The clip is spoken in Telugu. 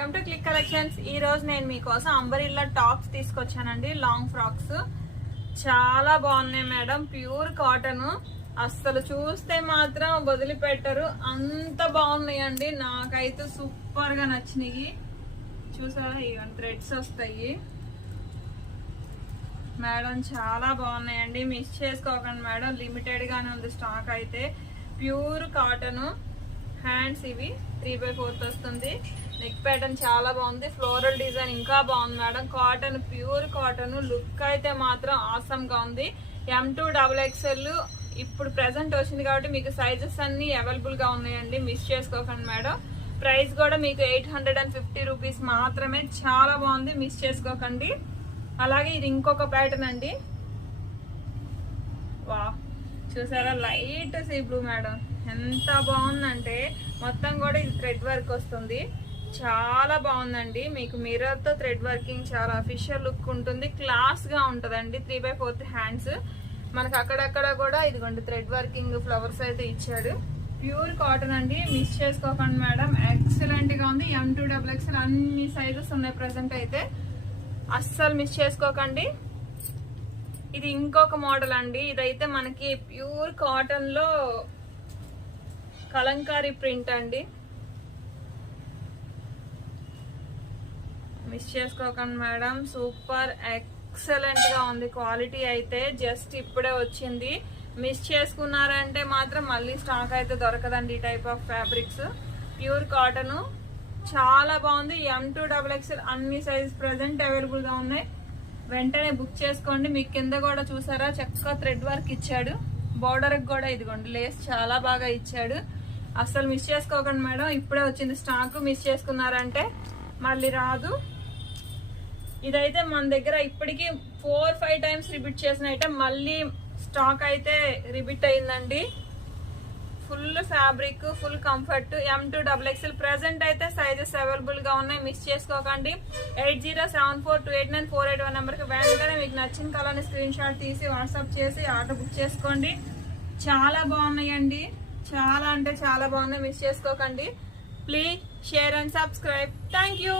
Welcome to click collections. ఈ రోజు నేను మీకోసం అంబరిల్లా టాప్స్ తీసుకొచ్చానండి. లాంగ్ ఫ్రాక్స్ చాలా బాగున్నాయి మేడం. ప్యూర్ కాటన్, అస్సలు చూస్తే మాత్రం వదిలిపెట్టరు, అంత బాగున్నాయండి. నాకైతే సూపర్ గా నచ్చినాయి. చూసారా, ఇవన్నీ థ్రెడ్స్ వస్తాయి మేడం. చాలా బాగున్నాయండి, మిస్ చేసుకోకండి మేడం. లిమిటెడ్ గానే ఉంది స్టాక్ అయితే. ప్యూర్ కాటన్, హ్యాండ్స్ ఇవి 3/4 వస్తుంది. నెక్ ప్యాటర్న్ చాలా బాగుంది. ఫ్లోరల్ డిజైన్ ఇంకా బాగుంది madam. Cotton, pure cotton. Look అయితే మాత్రం ఆసమ్ గా ఉంది. M2XXL ఇప్పుడు ప్రెసెంట్ వచ్చింది కాబట్టి మీకు సైజెస్ అన్ని అవైలబుల్ గా ఉన్నాయండి. మిస్ చేసుకోకండి మేడం. ప్రైస్ కూడా మీకు 850 రూపీస్ మాత్రమే. చాలా బాగుంది, మిస్ చేసుకోకండి. అలాగే ఇది ఇంకొక ప్యాటర్న్ అండి. వా, చూసారా, లైట్ సీ బ్లూ మేడం. ఎంత బాగుందంటే మొత్తం కూడా ఇది థ్రెడ్ వర్క్ వస్తుంది. చాలా బాగుందండి. మీకు మిర్రర్ తో థ్రెడ్ వర్కింగ్, చాలా అఫీషియల్ లుక్ ఉంటుంది. క్లాస్ గా ఉంటదండి. 3/4 హ్యాండ్స్. మనకు అక్కడక్కడ కూడా ఇదిగోండి థ్రెడ్ వర్కింగ్ ఫ్లవర్స్ అయితే ఇచ్చాడు. ప్యూర్ కాటన్ అండి, మిస్ చేసుకోకండి మేడం. ఎక్సలెంట్ గా ఉంది. M2XXL అన్ని సైజెస్ ఉన్నాయి ప్రెసెంట్ అయితే. అస్సలు మిస్ చేసుకోకండి. ఇది ఇంకొక మోడల్ అండి. ఇదైతే మనకి ప్యూర్ కాటన్ లో కలంకారీ ప్రింట్ అండి. మిస్ చేసుకోకండి మేడం. సూపర్ ఎక్సలెంట్ గా ఉంది. క్వాలిటీ అయితే జస్ట్ ఇప్పుడే వచ్చింది. మిస్ చేసుకున్నారంటే మాత్రం మళ్ళీ స్టాక్ అయితే దొరకదండి ఈ type of fabrics. Pure cotton చాలా బాగుంది. M2XXL అన్ని సైజ్ ప్రెసెంట్ అవైలబుల్ గా ఉన్నాయి. వెంటనే బుక్ చేసుకోండి. మీకు కింద కూడా చూసారా, చక్కగా థ్రెడ్ వర్క్ ఇచ్చాడు. బోర్డర్ కూడా ఇదిగోండి లేస్ చాలా బాగా ఇచ్చాడు. అస్సలు మిస్ చేసుకోకండి మేడం. ఇప్పుడే వచ్చింది స్టాక్. మిస్ చేసుకున్నారంటే మళ్ళీ రాదు. ఇదైతే మన దగ్గర ఇప్పటికి 4-5 టైమ్స్ రిపీట్ చేసిన ఐటమ్ మళ్ళీ స్టాక్ అయితే రిపీట్ అయిందండి. Full fabric, full comfort. M2XXL present అయితే సైజెస్ అవైలబుల్ గా ఉన్నాయి. మిస్ చేసుకోకండి. 8074289481 నెంబర్కి వెంటనే మీకు నచ్చిన కలర్ని స్క్రీన్ షాట్ తీసి వాట్సాప్ చేసి ఆర్డర్ బుక్ చేసుకోండి. చాలా బాగున్నాయండి. చాలా అంటే చాలా బాగున్నాయి. మిస్ చేసుకోకండి. Please share and subscribe. Thank you.